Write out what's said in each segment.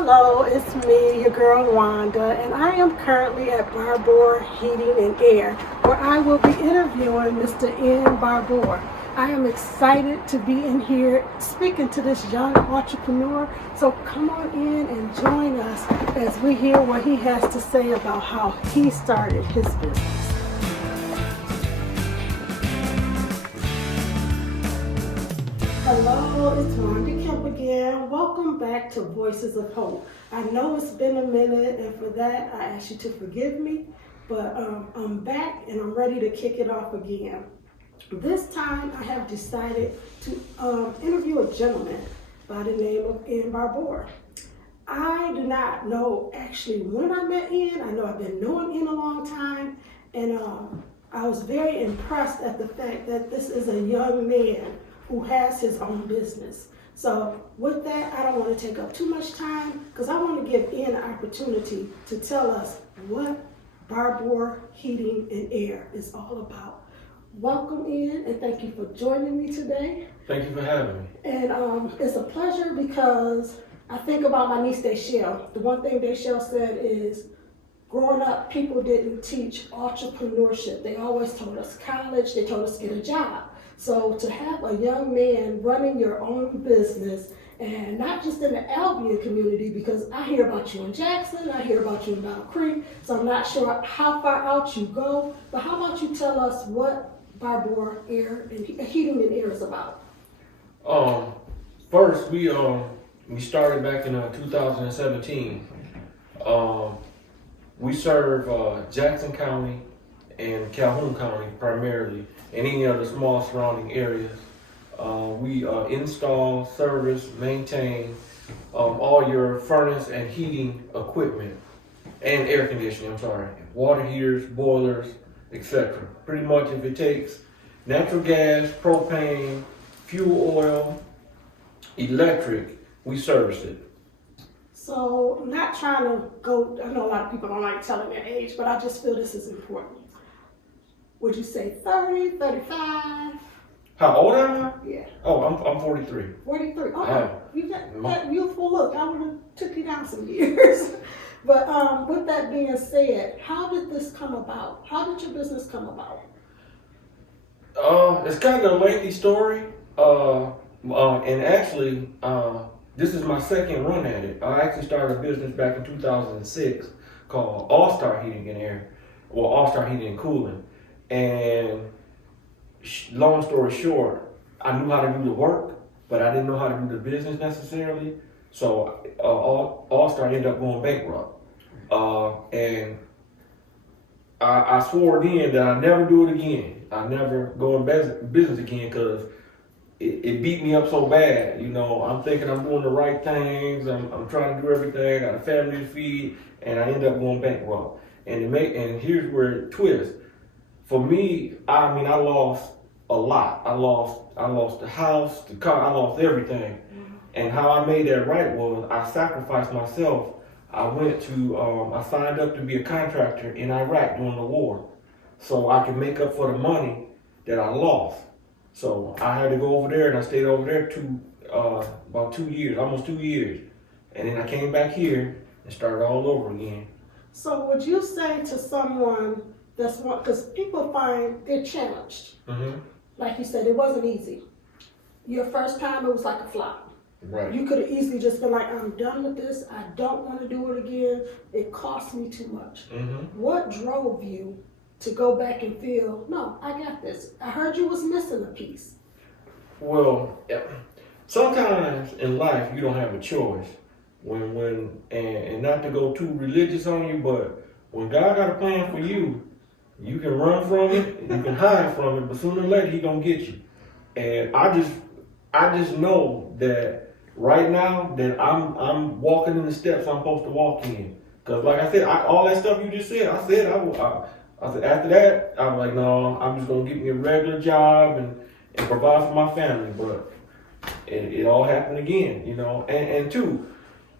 Hello, it's me, your girl Wanda, and I am currently at Barbour Heating and Air, where I will be interviewing Mr. Ian Barbour. I am excited to be in here speaking to this young entrepreneur, so come on in and join us as we hear what he has to say about how he started his business. Hello, it's Wanda Kemp again. Welcome back to Voices of Hope. I know it's been a minute, and for that, I ask you to forgive me, but I'm back and I'm ready to kick it off again. This time, I have decided to interview a gentleman by the name of Ian Barbour. I do not know actually when I met Ian. I know I've been knowing Ian a long time, and I was very impressed at the fact that this is a young man who has his own business. So with that, I don't want to take up too much time because I want to give Ian an opportunity to tell us what Barbour Heating and Air is all about. Welcome, Ian, and thank you for joining me today. Thank you for having me. And it's a pleasure because I think about my niece, Deshelle. The one thing Deshelle said is, growing up, people didn't teach entrepreneurship. They always told us college, they told us get a job. So to have a young man running your own business, and not just in the Albion community, because I hear about you in Jackson, I hear about you in Battle Creek, so I'm not sure how far out you go, but how about you tell us what Barbour Air and Heating and Air is about? First, we started back in 2017. We serve Jackson County and Calhoun County primarily, and any other small surrounding areas. We install, service, maintain all your furnace and heating equipment and air conditioning, water heaters, boilers, etc. Pretty much if it takes natural gas, propane, fuel oil, electric, we service it. So I'm not trying to go, I know a lot of people don't like telling their age, but I just feel this is important. Would you say 30, 35? How old am I? Yeah. Oh, I'm 43. 43. Oh, you got that youthful look. I would have took you down some years. But with that being said, how did this come about? How did your business come about? It's kind of a lengthy story. And actually, this is my second run at it. I actually started a business back in 2006 called All-Star Heating and Air, or All-Star Heating and Cooling. And long story short, I knew how to do the work, but I didn't know how to do the business necessarily. So All-Star ended up going bankrupt. And I swore then that I'd never do it again. I'd never go in business again because it beat me up so bad. You know, I'm thinking I'm doing the right things. I'm trying to do everything. I got a family to feed, and I end up going bankrupt. And here's where it twists. For me, I lost a lot. I lost the house, the car, I lost everything. Mm-hmm. And how I made that right was I sacrificed myself. I signed up to be a contractor in Iraq during the war, so I could make up for the money that I lost. So I had to go over there, and I stayed over there about 2 years, almost 2 years. And then I came back here and started all over again. So would you say to someone because people find they're challenged. Mm-hmm. Like you said, it wasn't easy. Your first time, it was like a flop. Right. You could have easily just been like, I'm done with this. I don't want to do it again. It cost me too much. Mm-hmm. What drove you to go back and feel, no, I got this? I heard you was missing a piece. Well, sometimes in life, you don't have a choice. And not to go too religious on you, but when God got a plan for you, you can run from it, you can hide from it, but sooner or later He gonna get you. And I just know that right now that I'm walking in the steps I'm supposed to walk in. Cause like I said, all that stuff you just said, I said after that I was like, no, I'm just gonna get me a regular job and provide for my family. But it all happened again, you know. And two,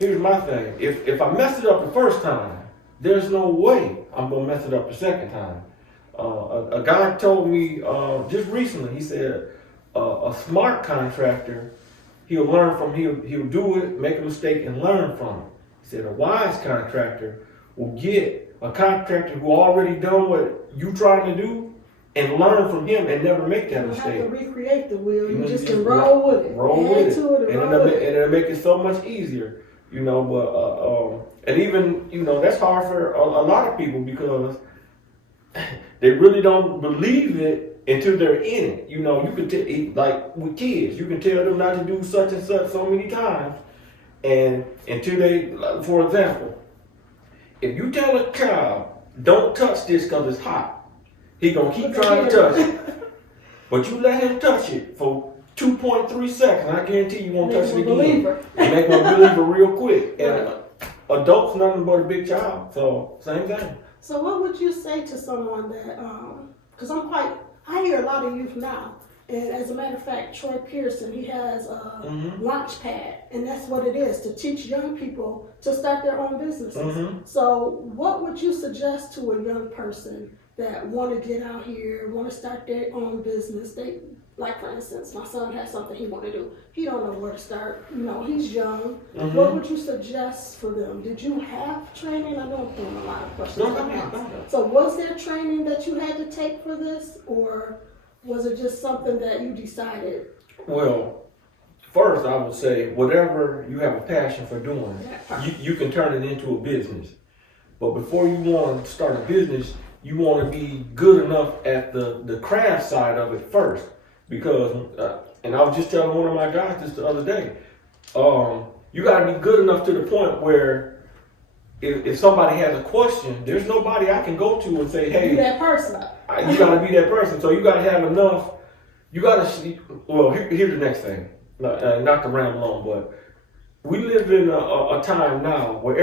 here's my thing: if I messed it up the first time, there's no way I'm gonna mess it up the second time. A guy told me just recently. He said a smart contractor, he'll do it, make a mistake, and learn from it. He said a wise contractor will get a contractor who already done what you trying to do and learn from him and never make that mistake. You don't have to recreate the wheel. You just can roll with it. Roll with it. And it'll make it so much easier. You know, but and even, you know, that's hard for a lot of people because they really don't believe it until they're in it. You know, you can tell, like with kids, you can tell them not to do such and such so many times, and until they, like, for example, if you tell a child, don't touch this because it's hot, he gonna keep trying to touch it. But you let him touch it for 2.3 seconds, I guarantee you won't touch it again. And they gonna believer real quick. And adults nothing but a big child, so same thing. So what would you say to someone that, because I hear a lot of youth now, and as a matter of fact, Troy Pearson, he has a launch pad, and that's what it is, to teach young people to start their own businesses. So what would you suggest to a young person that want to get out here, want to start their own business? They, like for instance, my son has something he want to do. He don't know where to start. You know, he's young. What would you suggest for them? Did you have training? I know I'm throwing a lot of questions. No. So was there training that you had to take for this, or was it just something that you decided? Well, first I would say whatever you have a passion for doing, you can turn it into a business. But before you want to start a business, you want to be good enough at the craft side of it first. Because, and I was just telling one of my guys this the other day, you got to be good enough to the point where if somebody has a question, there's nobody I can go to and say, hey, be that person. You got to be that person. So you got to have enough. You got to, well, here's the next thing. Not to ramble on, but we live in a time now where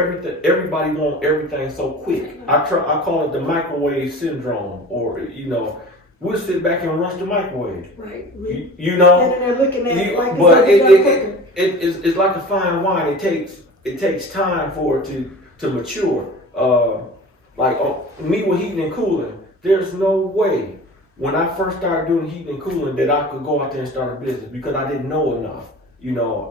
everybody wants everything so quick. I call it the microwave syndrome, or, you know, we'll sit back and rush the microwave. Right. You know, and they're looking at it like but it's like a fine wine. It takes time for it to mature. Like me with heating and cooling, there's no way when I first started doing heating and cooling that I could go out there and start a business because I didn't know enough. You know,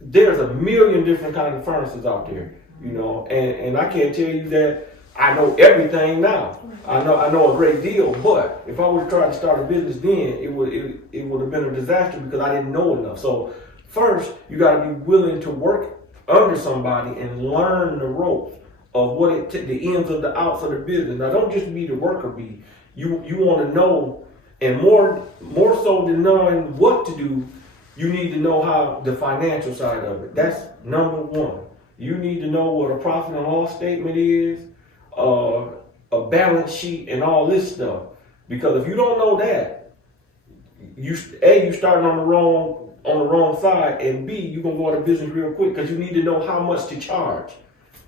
there's a million different kinds of furnaces out there. You know, and I can't tell you that I know everything now. I know a great deal, but if I would have tried to start a business then, it would have been a disaster because I didn't know enough. So first, you got to be willing to work under somebody and learn the ropes of what the ins and the outs of the business. Now, don't just be the worker bee. You want to know, and more so than knowing what to do, you need to know how the financial side of it. That's number one. You need to know what a profit and loss statement is, a balance sheet, and all this stuff. Because if you don't know that, you starting on the wrong side, and B, you're gonna go out of business real quick because you need to know how much to charge.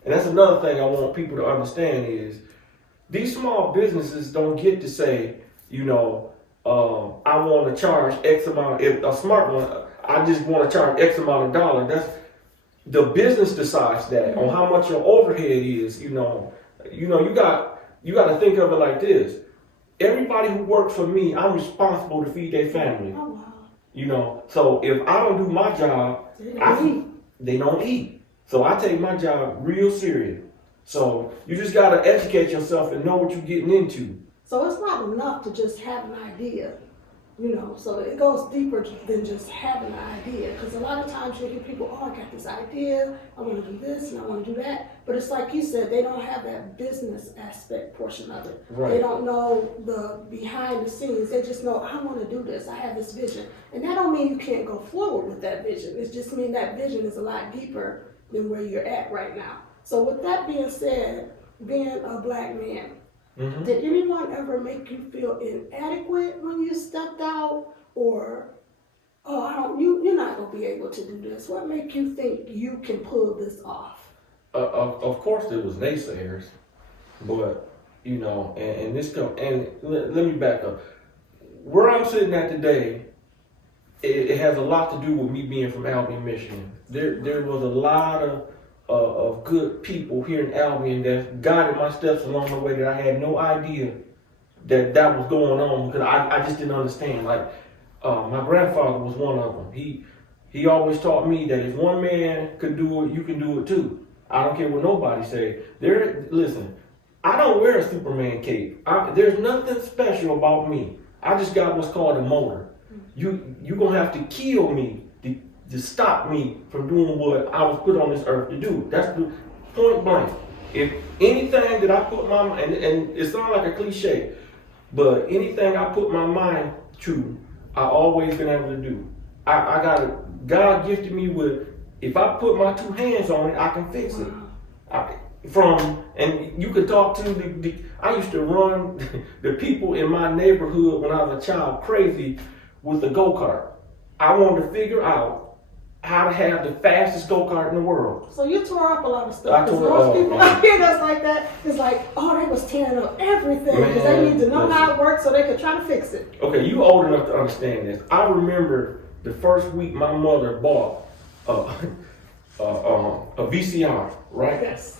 And that's another thing I want people to understand is these small businesses don't get to say, you know, I want to charge X amount. If a smart one, I just want to charge X amount of dollars. That's the business decides that on how much your overhead is. You got to think of it like this. Everybody who works for me, I'm responsible to feed their family. Oh, wow. You know, so if I don't do my job, they don't eat. So I take my job real serious. So you just got to educate yourself and know what you're getting into. So it's not enough to just have an idea, you know. So it goes deeper than just having an idea. Because a lot of times you hear people, oh, I got this idea, I want to do this and I want to do that. But it's like you said, they don't have that business aspect portion of it. Right. They don't know the behind the scenes. They just know, I want to do this, I have this vision. And that don't mean you can't go forward with that vision. It just means that vision is a lot deeper than where you're at right now. So with that being said, being a black man, did anyone ever make you feel inadequate when you stepped out, or you're not gonna be able to do this? What make you think you can pull this off? Of course, there was naysayers, but you know, and let me back up. Where I'm sitting at today, it has a lot to do with me being from Albion, Michigan. There was a lot of good people here in Albion that guided my steps along the way that I had no idea that was going on because I just didn't understand. Like my grandfather was one of them. He always taught me that if one man could do it, you can do it too. I don't care what nobody say. Listen, I don't wear a Superman cape. There's nothing special about me. I just got what's called a motor. You gonna have to kill me to stop me from doing what I was put on this earth to do. That's the point blank. If anything that I put my mind, and it sounds like a cliche, but anything I put my mind to, I always been able to do. I got it. God gifted me with, if I put my two hands on it, I can fix it. And you could talk to I used to run the people in my neighborhood when I was a child crazy with the go-kart. I wanted to figure out how to have the fastest go-kart in the world. So you tore up a lot of stuff. Because most people out here that's like that, it's like, oh, they was tearing up everything because they need to know how it works so they could try to fix it. Okay, you old enough to understand this. I remember the first week my mother bought a VCR, right? Yes.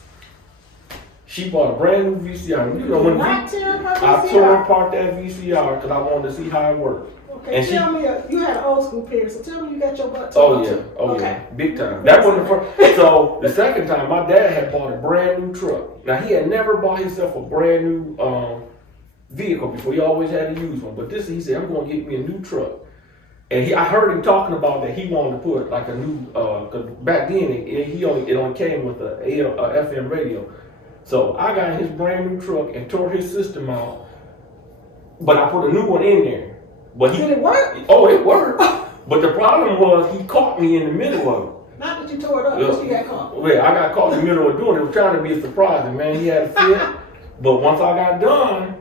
She bought a brand new VCR. You know when I tore apart that VCR because I wanted to see how it worked. Okay, and tell me, you had an old school parent, so tell me you got your butt too. Oh yeah, big time. That wasn't the first. So the second time, my dad had bought a brand new truck. Now he had never bought himself a brand new vehicle before. He always had to use one. But this, he said, I'm going to get me a new truck. And I heard him talking about that he wanted to put like a new, because back then it only came with a FM radio. So I got his brand new truck and tore his system out, but I put a new one in there. But did it work? Oh, it worked. But the problem was he caught me in the middle of it. Not that you tore it up, but you got caught. Well, I got caught in the middle of doing it. It was trying to be a surprise, and man, he had a fit. But once I got done,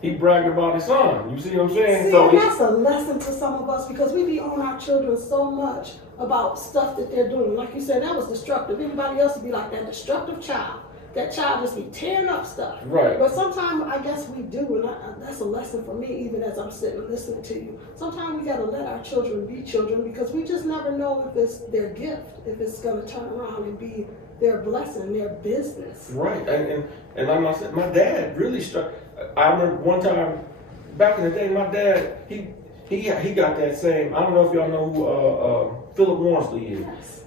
he bragged about his son. You see what I'm saying? See, so that's a lesson to some of us because we be on our children so much about stuff that they're doing. Like you said, that was destructive. Anybody else would be like that destructive child. That child just be tearing up stuff. Right. But sometimes I guess we do, and that's a lesson for me even as I'm sitting and listening to you. Sometimes we got to let our children be children because we just never know if it's their gift, if it's going to turn around and be their blessing, their business. Right. And like I said, my dad really struck. I remember one time back in the day, my dad, he got that same, I don't know if y'all know who Philip Warnsley is. Yes.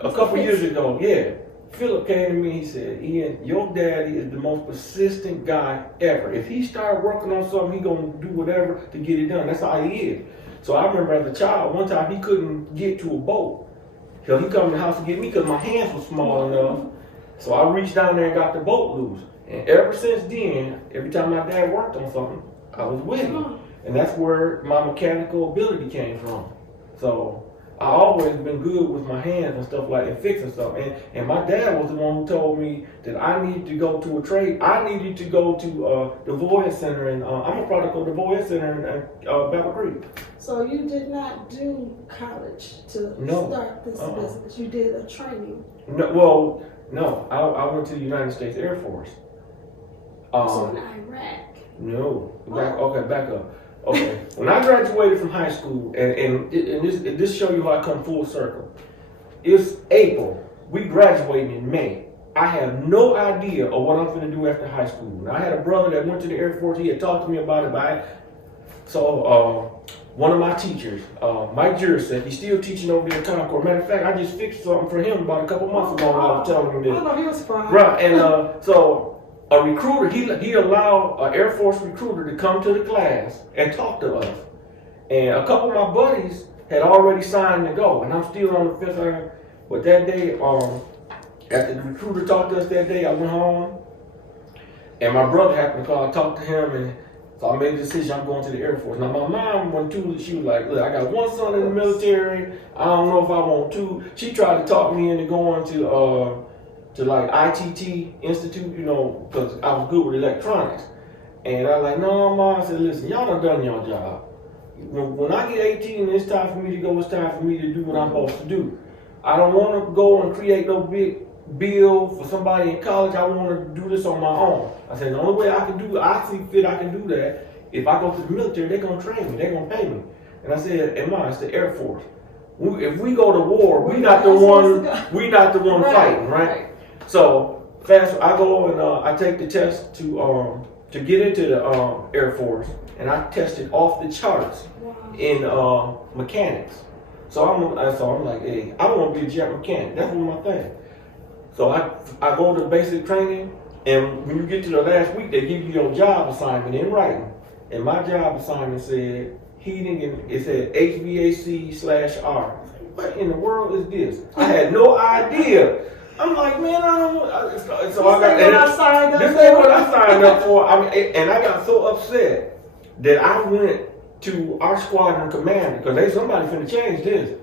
A couple years ago, yeah. Philip came to me, he said, Ian, your daddy is the most persistent guy ever. If he started working on something, he gonna do whatever to get it done. That's how he is. So I remember as a child, one time he couldn't get to a boat. So he come to the house to get me because my hands were small enough. So I reached down there and got the boat loose. And ever since then, every time my dad worked on something, I was with him. And that's where my mechanical ability came from. So I always been good with my hands and stuff like and fixing stuff. And my dad was the one who told me that I needed to go to a trade. I needed to go to the Voyage Center, and I'm a product of the Voyage Center in Battle Creek. So you did not do college to start this business. You did a training. No. I went to the United States Air Force. So in Iraq. No. Back up. Okay, when I graduated from high school, and this show you how I come full circle. It's April. We graduated in May. I have no idea of what I'm going to do after high school. Now, I had a brother that went to the Air Force. He had talked to me about it. So one of my teachers, Mike Jurasek, he's still teaching over there at Concord. Matter of fact, I just fixed something for him about a couple months ago. I was telling him this. I know he was fine. Right, and so a recruiter, he allowed an Air Force recruiter to come to the class and talk to us. And a couple of my buddies had already signed to go, and I'm still on the fence. But that day, after the recruiter talked to us that day, I went home, and my brother happened to call. I talked to him, and so I made the decision I'm going to the Air Force. Now my mom went too. She was like, "Look, I got one son in the military. I don't know if I want two." She tried to talk me into going to like ITT Institute, because I was good with electronics. And I was like, no, Mom. I said, listen, y'all done your job. When I get 18 and it's time for me to go, it's time for me to do what I'm supposed to do. I don't want to go and create no big bill for somebody in college. I want to do this on my own. I said, the only way I can do it, I see fit I can do that, if I go to the military, they're going to train me. They're going to pay me. And I said, and Mom, it's the Air Force. If we go to war, we not the one fighting, right? So I go and I take the test to get into the Air Force, and I tested off the charts in mechanics. So I'm like, hey, I want to be a jet mechanic. That's one of my things. So I go to basic training, and when you get to the last week, they give you your job assignment in writing. And my job assignment said heating, and it said HVAC/R. What in the world is this? I had no idea. I'm like, man, I don't know. So I got, what I signed up this for. ain't what I signed up for. I mean, and I got so upset that I went to our squadron commander because somebody finna change this.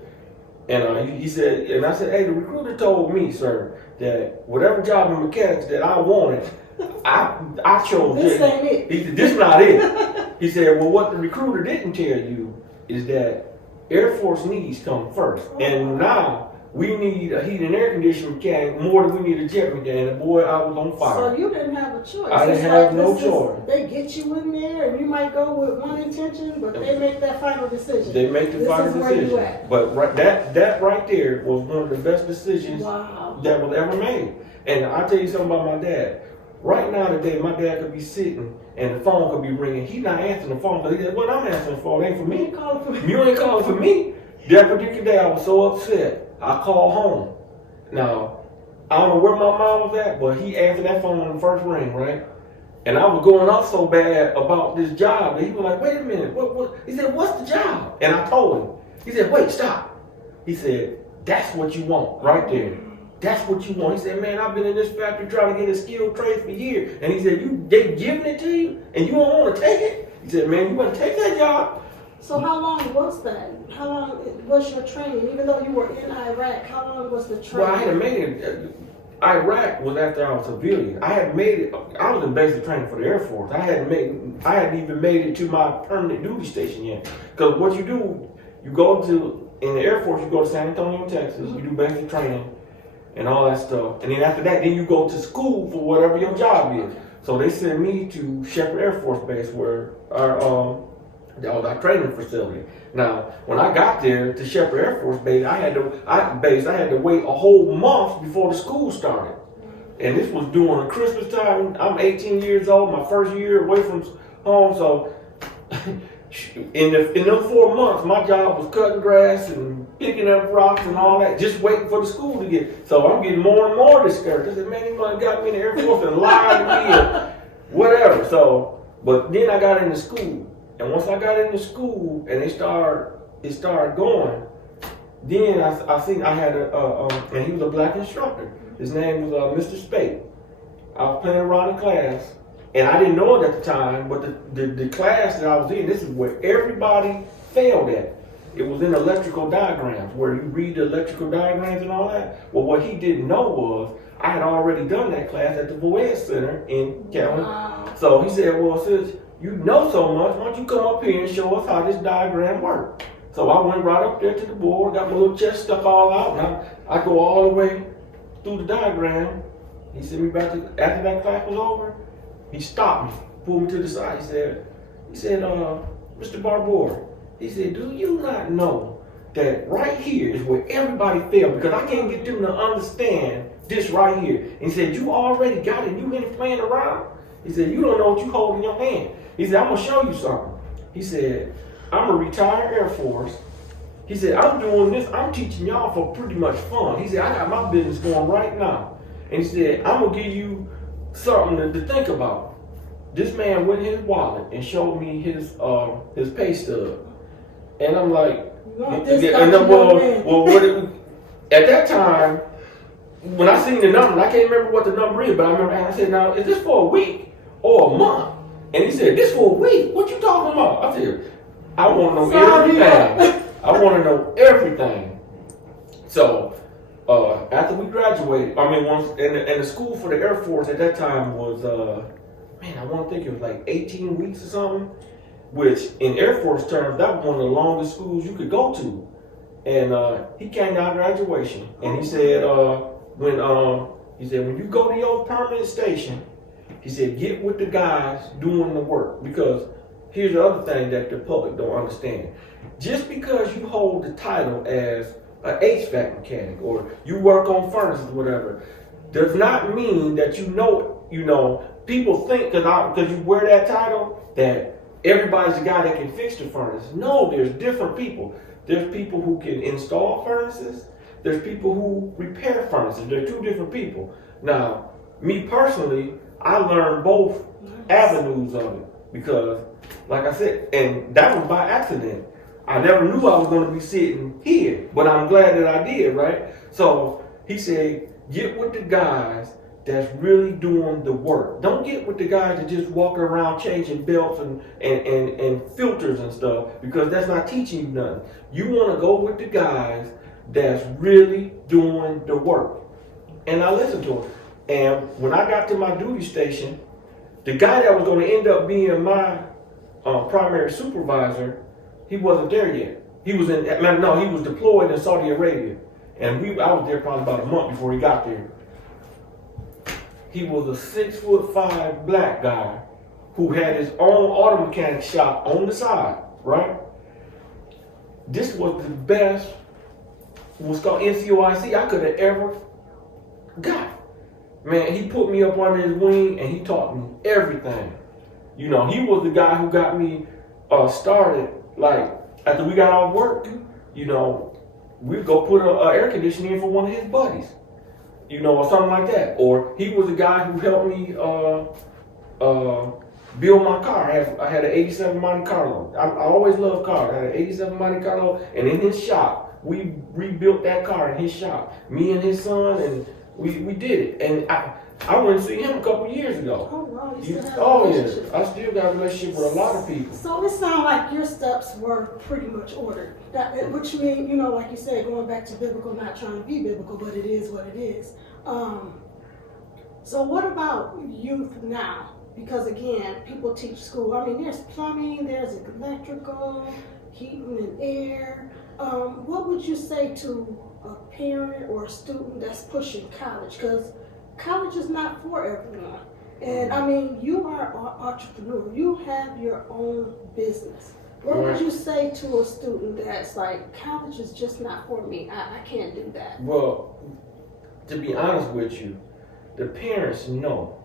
And he said, and I said, hey, the recruiter told me, sir, that whatever job in mechanics that I wanted, I chose this. Ain't it. He said, this not it. He said, well, what the recruiter didn't tell you is that Air Force needs come first. And now we need a heat and air conditioning mechanic more than we need a jet mechanic. And boy, I was on fire. So you didn't have a choice. I didn't have no choice. They get you in there, and you might go with one intention, but they make that final decision. They make the final decision. Where you at. But that right there was one of the best decisions that was ever made. And I'll tell you something about my dad. Right now today, my dad could be sitting and the phone could be ringing. He's not answering the phone because he said, well, I'm answering the phone. It ain't for me. You ain't calling for me. That particular day, I was so upset. I called home. Now, I don't know where my mom was at, but he answered that phone on the first ring, right? And I was going off so bad about this job that he was like, wait a minute. What? He said, what's the job? And I told him. He said, wait, stop. He said, that's what you want right there. That's what you want. He said, man, I've been in this factory trying to get a skilled trade for years. And he said, they giving it to you and you don't want to take it? He said, man, you want to take that job? So how long was that? How long was your training? Even though you were in Iraq, how long was the training? Well, I had made it. Iraq was after I was civilian. I had made it. I was in basic training for the Air Force. I hadn't even made it to my permanent duty station yet. Because what you do, you go to, in the Air Force, you go to San Antonio, Texas, you do basic training and all that stuff. And then after that, then you go to school for whatever your job is. So they sent me to Shepherd Air Force Base where our training facility. Now, when I got there to Shepherd Air Force Base, I had to wait a whole month before the school started. And this was during Christmas time. I'm 18 years old, my first year away from home. So in those 4 months, my job was cutting grass and picking up rocks and all that, just waiting for the school to get. So I'm getting more and more discouraged. I said, man, you might have got me in the Air Force and lied to me or whatever. So, but then I got into school. And once I got into school and it started going, then I had and he was a black instructor. His name was Mr. Spade. I was playing around in class, and I didn't know it at the time, but the class that I was in, this is where everybody failed at. It was in electrical diagrams, where you read the electrical diagrams and all that. Well, what he didn't know was I had already done that class at the Voyage Center in Cali. Wow. So he said, well, since you know so much, why don't you come up here and show us how this diagram works? So I went right up there to the board, got my little chest stuck all out, and I go all the way through the diagram. He sent me back to, after that class was over, he stopped me, pulled me to the side. He said, Mr. Barbour, he said, do you not know that right here is where everybody failed because I can't get them to understand this right here. And he said, you already got it, you been playing around? He said, you don't know what you hold in your hand. He said, I'm going to show you something. He said, I'm a retired Air Force. He said, I'm doing this, I'm teaching y'all for pretty much fun. He said, I got my business going right now. And he said, I'm going to give you something to think about. This man went in his wallet and showed me his pay stub. And I'm like, at that time, when I seen the number, I can't remember what the number is, but I remember I said, now, is this for a week or a month? And he said, this for a week? What you talking about? I said, I want to know everything. I want to know everything. So, after we graduated, and the school for the Air Force at that time was, I want to think it was like 18 weeks or something, which in Air Force terms, that was one of the longest schools you could go to. And he came down graduation, and he said, when you go to your permanent station, he said, get with the guys doing the work. Because here's the other thing that the public don't understand. Just because you hold the title as an HVAC mechanic or you work on furnaces or whatever, does not mean that you know, people think because you wear that title that everybody's the guy that can fix the furnace. No, there's different people. There's people who can install furnaces. there's people who repair furnaces. They're two different people. Now, me personally, I learned both avenues of it because, like I said, and that was by accident. I never knew I was going to be sitting here, but I'm glad that I did, right? So he said, get with the guys that's really doing the work. Don't get with the guys that just walking around changing belts and filters and stuff, because that's not teaching you nothing. You want to go with the guys that's really doing the work. And I listened to him. And when I got to my duty station, the guy that was going to end up being my primary supervisor, he wasn't there yet. He was he was deployed in Saudi Arabia. And I was there probably about a month before he got there. He was a 6'5" black guy who had his own auto mechanic shop on the side, right? This was the best, what's called NCOIC I could have ever got. Man, he put me up under his wing and he taught me everything. You know, he was the guy who got me started, like, after we got off work, you know, we'd go put a air conditioner in for one of his buddies. You know, or something like that. Or he was the guy who helped me build my car. I had an 87 Monte Carlo. I always loved cars. I had an 87 Monte Carlo, and in his shop, we rebuilt that car in his shop. Me and his son, and we did it. And I went to see him a couple years ago. Oh, wow. Yes. I still got a relationship with a lot of people. So it sounds like your steps were pretty much ordered. Which means, you know, like you said, going back to biblical, not trying to be biblical, but it is what it is. So what about youth now? Because again, people teach school. I mean, there's plumbing, there's electrical, heating and air. What would you say to a parent or a student that's pushing college? Because college is not for everyone. And I mean, you are an entrepreneur. You have your own business. What would you say to a student that's like, college is just not for me. I can't do that. Well, to be honest with you, the parents know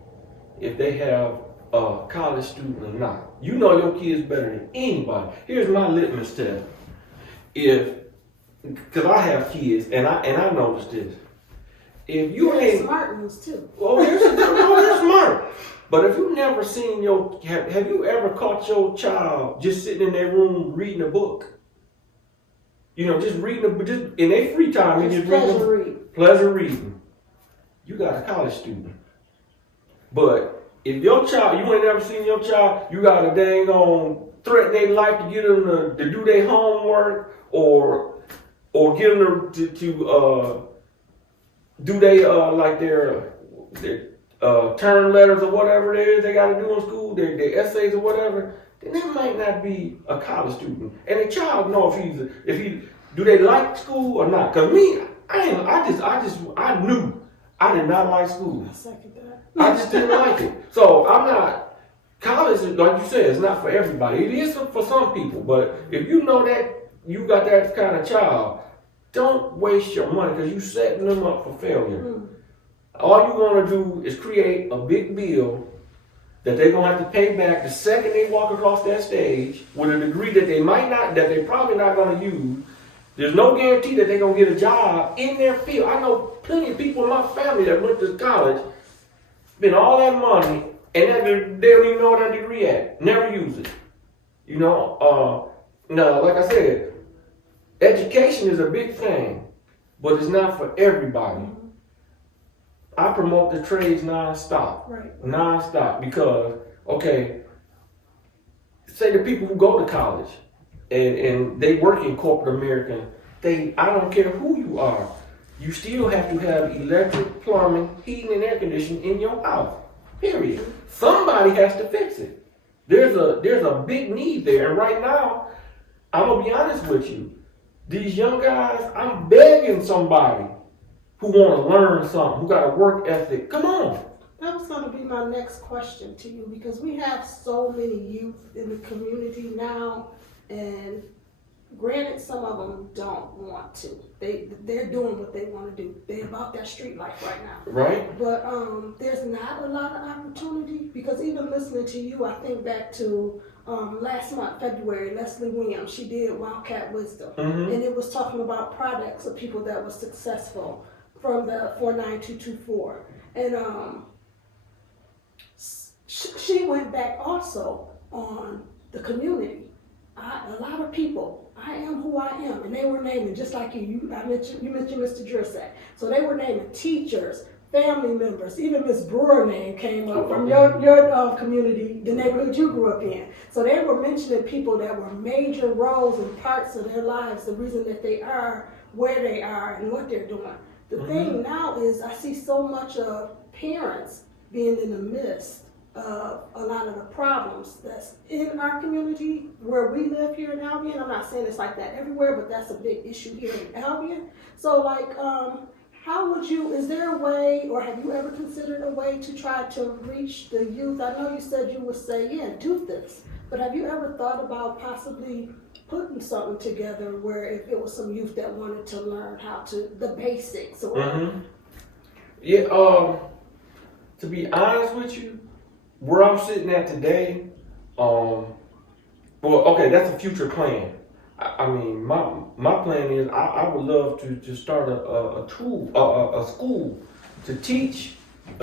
if they have a college student or not. You know your kids better than anybody. Here's my litmus test. Because I have kids, and I noticed this. If you ain't smart ones too. They're smart. But if you never seen have you ever caught your child just sitting in their room reading a book? You know, just reading just in their free time, just pleasure reading. You got a college student. But if your child, you ain't never seen your child, you got a dang on threaten their life to get them to do their homework or get them to do they like their term letters or whatever it is they got to do in school, their essays or whatever, then that might not be a college student. And the child know if he do they like school or not. Cause me, I knew I did not like school. I second that. I just didn't like it. So I'm not. College, like you said, it's not for everybody. It is for some people, but if you know that you got that kind of child, don't waste your money because you're setting them up for failure. All you're going to do is create a big bill that they're going to have to pay back the second they walk across that stage with a degree that they're probably not going to use. There's no guarantee that they're going to get a job in their field. I know plenty of people in my family that went to college, spent all that money, and they don't even know what that degree at. Never use it. You know, no, like I said, education is a big thing, but it's not for everybody. I promote the trades nonstop. Right. Nonstop because, okay, say the people who go to college and they work in corporate America, I don't care who you are, you still have to have electric, plumbing, heating, and air conditioning in your house. Period. Somebody has to fix it. There's a big need there. And right now, I'm gonna be honest with you. These young guys, I'm begging somebody who want to learn something, who got a work ethic. Come on. That was going to be my next question to you because we have so many youth in the community now, and granted, some of them don't want to. They're doing what they want to do. They're about that street life right now. Right. But there's not a lot of opportunity because even listening to you, I think back to last month, February, Leslie Williams, she did Wildcat Wisdom. Mm-hmm. And it was talking about products of people that were successful from the 49224. And she went back also on the community. A lot of people, I am who I am, and they were naming, just like you mentioned Mr. Jursak. So they were naming teachers, family members, even Miss Brewer name came up from your community, the neighborhood you grew up in. So they were mentioning people that were major roles and parts of their lives, the reason that they are where they are and what they're doing. The thing now is I see so much of parents being in the midst of a lot of the problems that's in our community where we live here in Albion. I'm not saying it's like that everywhere, but that's a big issue here in Albion. So like, how would you, is there a way, or have you ever considered a way to try to reach the youth? I know you said you would say, yeah, do this, but have you ever thought about possibly putting something together where if it was some youth that wanted to learn how to, the basics or? Yeah, to be honest with you, where I'm sitting at today, well, okay, that's a future plan. I mean, my plan is I would love to start a school to teach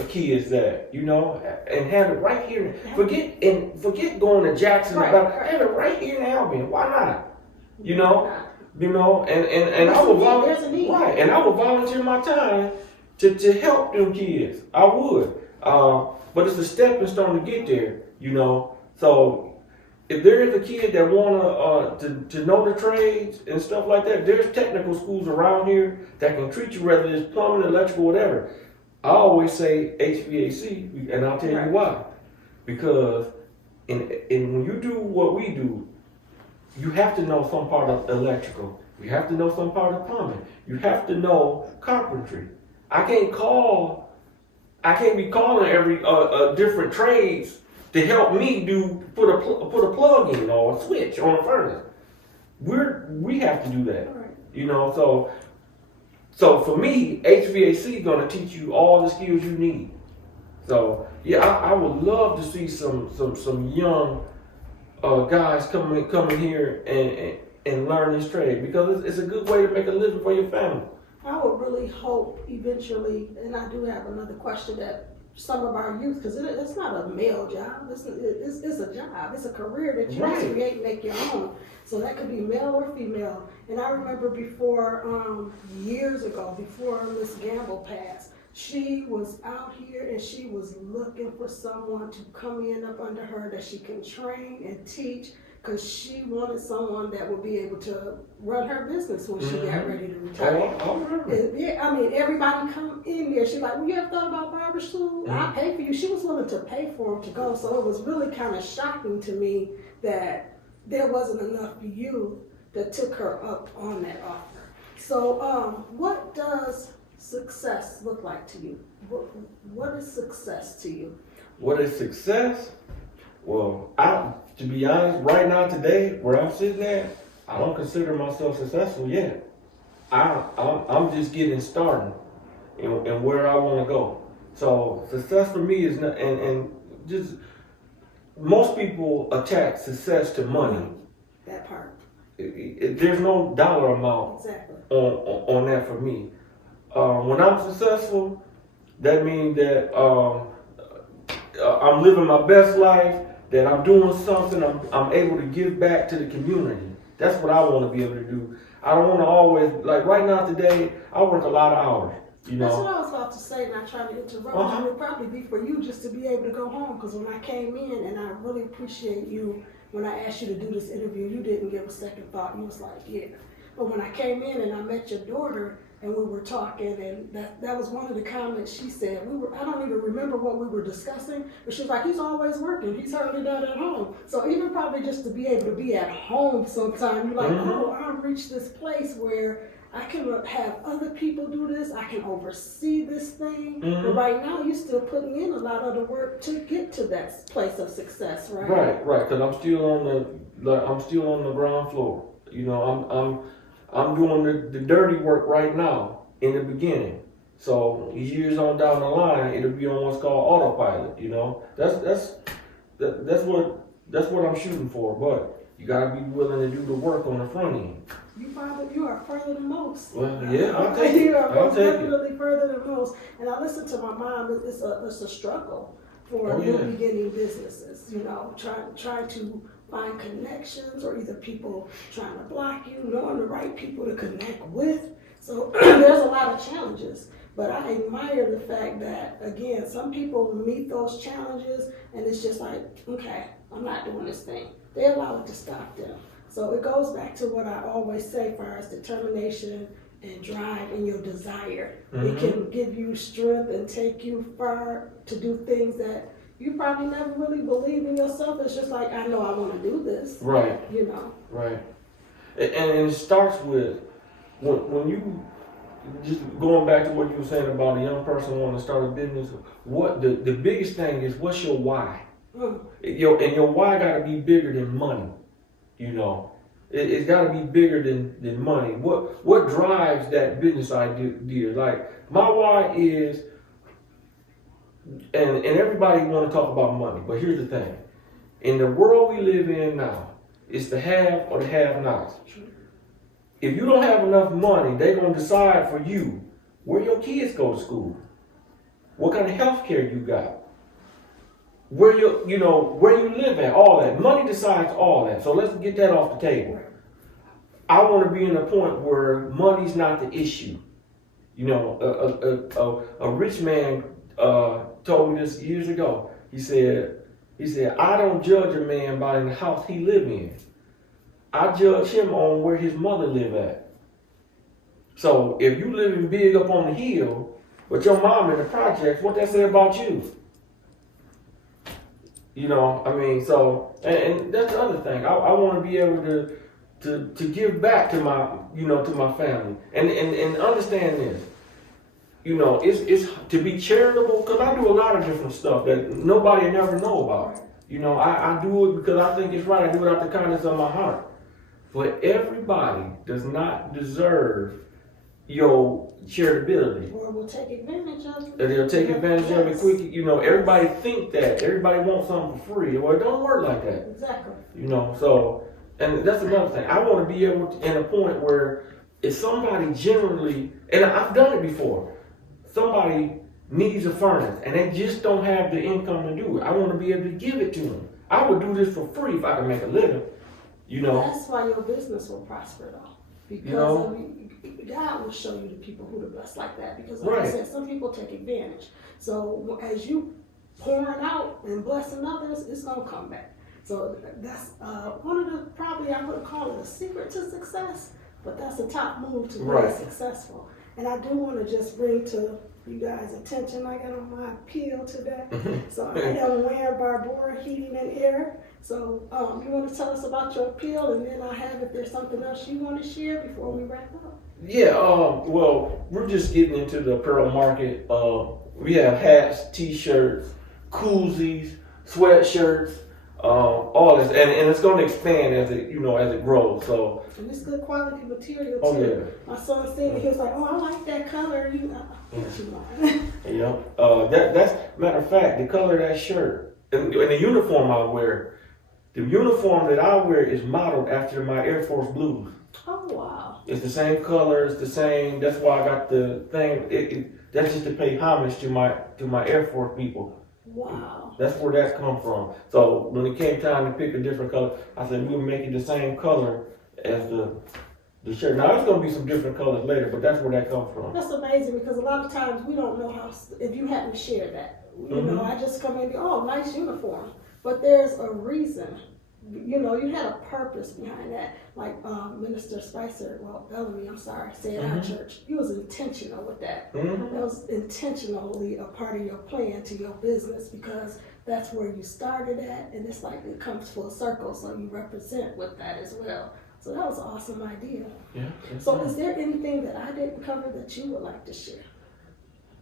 kids that, you know, and have it right here. Forget going to Jackson, have it right here in Albion. Why not? You know, and I would volunteer, right, and I would volunteer my time to help them kids. I would. But it's a stepping stone to get there, you know. So if there is a kid that wanna to know the trades and stuff like that, there's technical schools around here that can treat you, whether it's plumbing, electrical, whatever. I always say HVAC, and I'll tell you why. Because when you do what we do, you have to know some part of electrical. You have to know some part of plumbing. You have to know carpentry. I can't be calling every different trades to help me put a plug in or a switch on a furnace. We have to do that, you know. So for me, HVAC is going to teach you all the skills you need. So yeah, I would love to see some young guys coming here and learn this trade, because it's a good way to make a living for your family. I would really hope eventually, and I do have another question, that some of our youth, because it's not a male job, it's a job, it's a career that you create and make your own. So that could be male or female. And I remember before, years ago, before Miss Gamble passed, she was out here and she was looking for someone to come in up under her that she can train and teach, because she wanted someone that would be able to run her business when she got ready to retire. Yeah, I mean, everybody come in there. She's like, well, you ever thought about barber school? I'll pay for you. She was willing to pay for them to go. So it was really kind of shocking to me that there wasn't enough youth that took her up on that offer. So what does success look like to you? What is success to you? What is success? Well, to be honest, right now today, where I'm sitting at, I don't consider myself successful yet. I'm just getting started and where I want to go. So success for me is not, and just most people attach success to money. That part. There's no dollar amount on that for me. When I'm successful, that means that I'm living my best life, that I'm doing something, I'm able to give back to the community. That's what I want to be able to do. I don't want to always, like right now today, I work a lot of hours, you know. That's what I was about to say, not trying to interrupt. It would probably be for you just to be able to go home, because when I came in, and I really appreciate you, when I asked you to do this interview, you didn't give a second thought. You was like, yeah. But when I came in and I met your daughter, and we were talking, and that was one of the comments she said. I don't even remember what we were discussing, but she was like, he's always working. He's hardly done at home. So even probably just to be able to be at home sometime, you're like, oh, I've reached this place where I can have other people do this. I can oversee this thing. But right now, you're still putting in a lot of the work to get to that place of success, right? Right. Because I'm still on the ground floor. You know, I'm doing the dirty work right now in the beginning. So years on down the line, it'll be on what's called autopilot. You know, that's what That's what I'm shooting for. But you gotta be willing to do the work on the front end. You are further than most. Well, yeah, I'll take it. You are I'll most take it. definitely further than most. And I listen to my mom. It's a struggle for Oh, new yeah. beginning businesses. You know, trying to find connections, or either people trying to block you, knowing the right people to connect with. So there's a lot of challenges. But I admire the fact that, again, some people meet those challenges and it's just like, okay, I'm not doing this thing. They allow it to stop them. So it goes back to what I always say, for as determination and drive and your desire. It can give you strength and take you far to do things that you probably never really believed in yourself. It's just like, I know I want to do this. Right. You know. Right. And it starts with when you, just going back to what you were saying about a young person wanting to start a business, what the biggest thing is, what's your why? Your why got to be bigger than money. You know, it's got to be bigger than money. What drives that business idea? Like, my why is, and everybody want to talk about money, but here's the thing. In the world we live in now, it's the have or the have-nots. If you don't have enough money, they're going to decide for you where your kids go to school, what kind of health care you got, where you live at, all that. Money decides all that. So let's get that off the table. I want to be in a point where money's not the issue. You know, a rich man told me this years ago. He said, I don't judge a man by the house he live in. I judge him on where his mother live at. So if you living big up on the hill, but your mom in the projects, what that say about you? You know, I mean, so, and that's the other thing. I want to be able to give back to my family, and understand this. You know, it's to be charitable, because I do a lot of different stuff that nobody never know about. You know, I do it because I think it's right. I do it out the kindness of my heart. But everybody does not deserve your charitability. Or will take advantage of it. They'll take advantage of it quick. You know, everybody think that. Everybody wants something for free. Well, it don't work like that. Exactly. You know, so, and that's another thing. I want to be able to, in a point where if somebody generally, and I've done it before, somebody needs a furnace and they just don't have the income to do it. I want to be able to give it to them. I would do this for free if I could make a living. You know. That's why your business will prosper, though. Because you know, God will show you the people who to bless like that. Because like I said, some people take advantage. So as you pouring out and blessing others, it's going to come back. So that's one of the, probably I would call it a secret to success, but that's a top move to be successful. And I do want to just bring to you guys' attention, I got on my appeal today. So I am Wanda Barbour, Heating and Air. So you want to tell us about your appeal, and then I'll have, if there's something else you want to share before we wrap up. Yeah, well, we're just getting into the apparel market. We have hats, t-shirts, koozies, sweatshirts, all this, and it's going to expand as it grows. So, and it's good quality material too. Oh yeah. My son seen it. He was like, "Oh, I like that color." That's matter of fact, the color of that shirt and the uniform I wear. The uniform that I wear is modeled after my Air Force Blues. Oh wow! It's the same color. It's the same. That's why I got the thing. That's just to pay homage to my Air Force people. Wow. That's where that come from. So when it came time to pick a different color, I said we'll make it the same color as the shirt. Now there's gonna be some different colors later, but that's where that comes from. That's amazing, because a lot of times we don't know how, if you hadn't shared that. You know, I just come in and go, oh, nice uniform. But there's a reason. You know, you had a purpose behind that. Like Minister Spicer, Bellamy, said our church. He was intentional with that. That was intentionally a part of your plan to your business, because that's where you started at, and it's like it comes full circle, so you represent with that as well. So that was an awesome idea. Yeah. So is there anything that I didn't cover that you would like to share?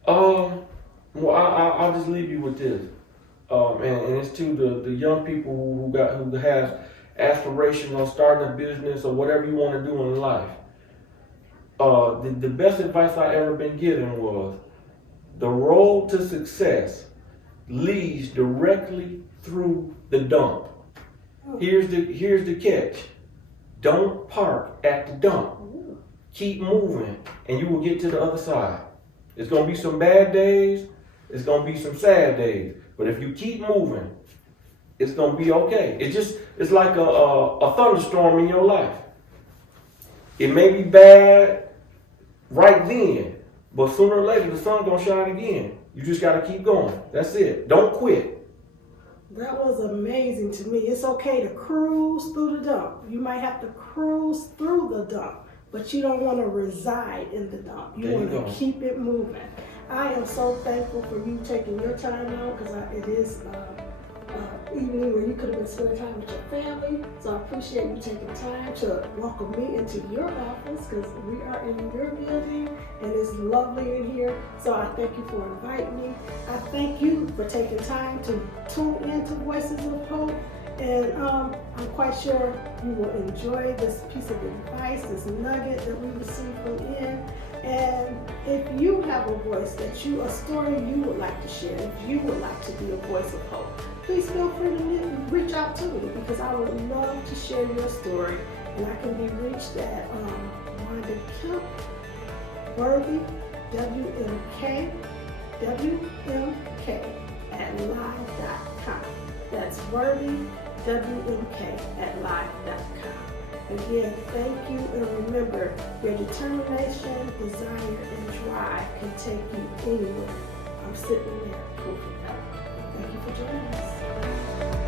Well, I'll just leave you with this. And it's to the young people who have aspiration on starting a business or whatever you want to do in life. The best advice I ever been given was, the road to success leads directly through the dump. Here's the catch. Don't park at the dump. Keep moving and you will get to the other side. It's gonna be some bad days, it's gonna be some sad days. But if you keep moving, it's gonna be okay. It's like a thunderstorm in your life. It may be bad right then, but sooner or later the sun gonna shine again. You just gotta keep going. That's it. Don't quit. That was amazing to me. It's okay to cruise through the dump. You might have to cruise through the dump, but you don't want to reside in the dump. You want to keep it moving. I am so thankful for you taking your time out, because it is evening where you could have been spending time with your family. So I appreciate you taking time to welcome me into your office, because we are in your building and it's lovely in here. So I thank you for inviting me. I thank you for taking time to tune in to Voices of Hope. And I'm quite sure you will enjoy this piece of advice, this nugget that we received from Ian. And if you have a voice a story you would like to share, if you would like to be a voice of hope, please feel free to reach out to me, because I would love to share your story. And I can be reached at Wanda Kemp, Worthy, WMK at live.com. That's Worthy, WMK at live.com. Again, thank you, and remember, your determination, desire, and drive can take you anywhere. I'm sitting there proving that. Thank you for joining us.